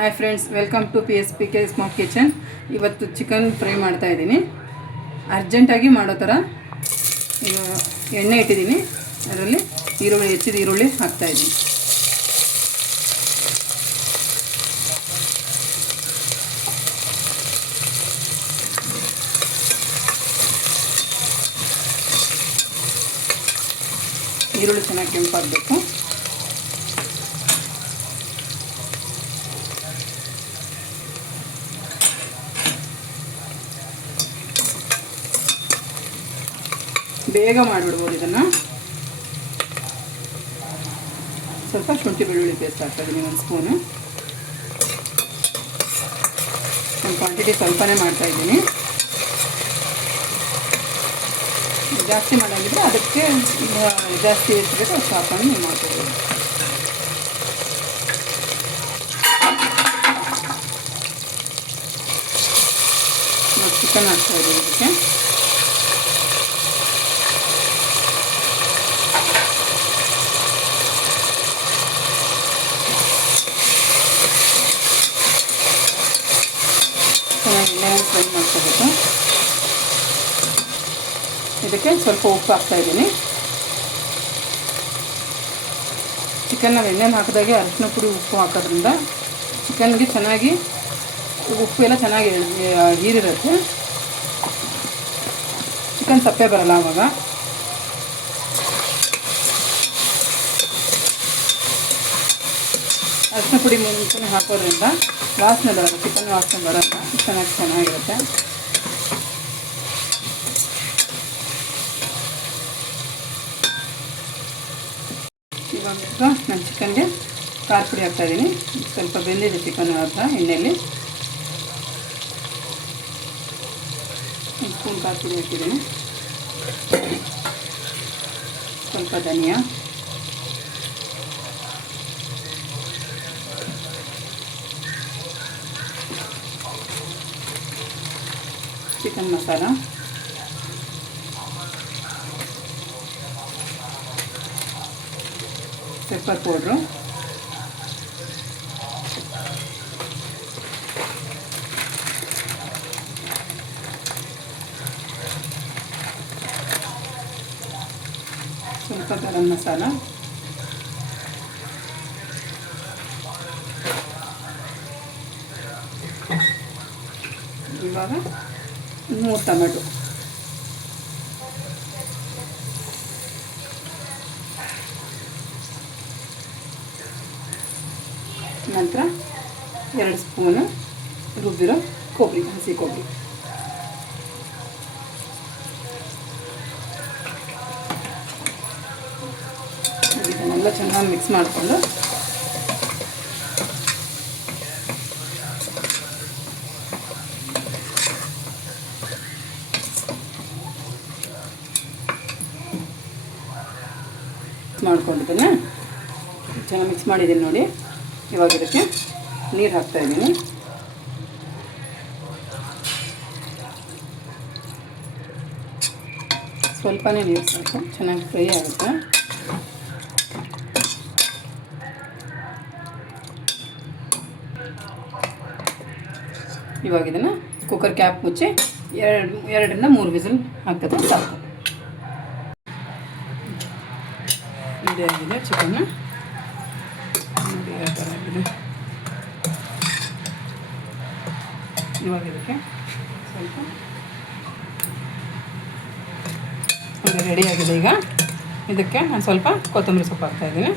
Hi friends, welcome to PSPK smoke kitchen. ಇವತ್ತು chicken fry ಮಾಡ್ತಾಯಿದ್ದೀನಿ. ಅರ್ಜೆಂಟಾಗಿ ಮಾಡೋ ಥರ ಈಗ ಎಣ್ಣೆ ಇಟ್ಟಿದ್ದೀನಿ. ಅದರಲ್ಲಿ ಹೆಚ್ಚಿದ ಈರುಳ್ಳಿ ಹಾಕ್ತಾಯಿದ್ದೀನಿ. ಈರುಳ್ಳಿ ಚೆನ್ನಾಗಿ ಕೆಂಪಾಗಬೇಕು. ಬೇಗ ಮಾಡಿಬಿಡ್ಬೋದು ಇದನ್ನು. ಸ್ವಲ್ಪ ಶುಂಠಿ ಬೆಳ್ಳುಳ್ಳಿ ಪೇಸ್ಟ್ ಹಾಕ್ತಾಯಿದ್ದೀನಿ, 1 ಸ್ಪೂನು. ಒಂದು ಕ್ವಾಂಟಿಟಿ ಸ್ವಲ್ಪನೇ ಮಾಡ್ತಾಯಿದ್ದೀನಿ. ಜಾಸ್ತಿ ಮಾಡೋಂಗಿದ್ರೆ ಅದಕ್ಕೆ ಜಾಸ್ತಿ ಎಷ್ಟು ಅಷ್ಟು ಹಾಕೊಂಡು ನೀವು ಮಾಡ್ಕೊಬೋದು. ನಾವು ಚಿಕನ್ ಹಾಕ್ತಾಯಿದ್ದೀವಿ ಇದಕ್ಕೆ. ಚೆನ್ನಾಗಿ ಫ್ರೈ ಮಾಡ್ಕೋಬೇಕು. ಇದಕ್ಕೆ ಸ್ವಲ್ಪ ಉಪ್ಪು ಹಾಕ್ತಾಯಿದ್ದೀನಿ. ಚಿಕನ್ನ ಎಣ್ಣೆಲಿ ಹಾಕಿದಾಗೆ ಅರಿಶಿನ ಪುಡಿ ಉಪ್ಪು ಹಾಕೋದ್ರಿಂದ ಚಿಕನ್ಗೆ ಚೆನ್ನಾಗಿ ಉಪ್ಪು ಎಲ್ಲ ಚೆನ್ನಾಗಿ ಹೀರಿರುತ್ತೆ. ಚಿಕನ್ ಸಪ್ಪೆ ಬರಲ್ಲ ಆವಾಗ. ಅರಿಶಿನ ಪುಡಿ ಮುಂಚೆನೇ ಹಾಕೋದ್ರಿಂದ ವಾಸನೆ ಬರಲ್ಲ, ಚಿಕನ್ ವಾಸನೆ ಬರಲ್ಲ, ಚೆನ್ನಾಗಿರುತ್ತೆ. ಇವಾಗ ನಾನು ಚಿಕನ್ಗೆ ಖಾರ ಪುಡಿ ಹಾಕ್ತಾಯಿದ್ದೀನಿ. ಸ್ವಲ್ಪ ಬೆಂದಿದೆ ಚಿಕನ್ ಹತ್ರ ಎಣ್ಣೆಯಲ್ಲಿ. 1 ಸ್ಪೂನ್ ಖಾರ ಪುಡಿ ಹಾಕಿದ್ದೀನಿ. ಸ್ವಲ್ಪ ಧನಿಯಾ, ಚಿಕನ್ ಮಸಾಲ, ಪೆಪ್ಪರ್ ಪೌಡ್ರು, ಸ್ವಲ್ಪ ಗರಂ ಮಸಾಲ, ಇವಾಗ 3 ಟೊಮೆಟೊ, ನಂತರ 2 ಸ್ಪೂನು ರುಬ್ಬಿರೋ ಕೊಬ್ಬರಿ, ಹಸಿ ಕೊಬ್ಬರಿ. ಇದನ್ನೆಲ್ಲ ಚೆನ್ನಾಗಿ ಮಿಕ್ಸ್ ಮಾಡಿಕೊಂಡು ಮಾಡ್ಕೊಂಡಿದ್ದೇನೆ. ಚೆನ್ನಾಗಿ ಮಿಕ್ಸ್ ಮಾಡಿದ್ದೀನಿ ನೋಡಿ. ಇವಾಗ ಇದಕ್ಕೆ ನೀರು ಹಾಕ್ತಾಯಿದ್ದೀನಿ. ಸ್ವಲ್ಪನೇ ನೀರು ಸಾಕು, ಚೆನ್ನಾಗಿ ಫ್ರೈ ಆಗುತ್ತೆ. ಇವಾಗ ಇದನ್ನು ಕುಕ್ಕರ್ ಕ್ಯಾಪ್ ಮುಚ್ಚಿ 2ರಿಂದ 3 ವಿಸಿಲ್ ಹಾಕಿದ್ರೆ ಸಾಕು. ಇದೇ ಆಗಿದೆ ಚಿಕನ್ನು. ಇವಾಗ ಇದಕ್ಕೆ ಸ್ವಲ್ಪ ರೆಡಿಯಾಗಿದೆ. ಈಗ ಇದಕ್ಕೆ ನಾನು ಸ್ವಲ್ಪ ಕೊತ್ತಂಬರಿ ಸೊಪ್ಪು ಹಾಕ್ತಾಯಿದ್ದೀನಿ.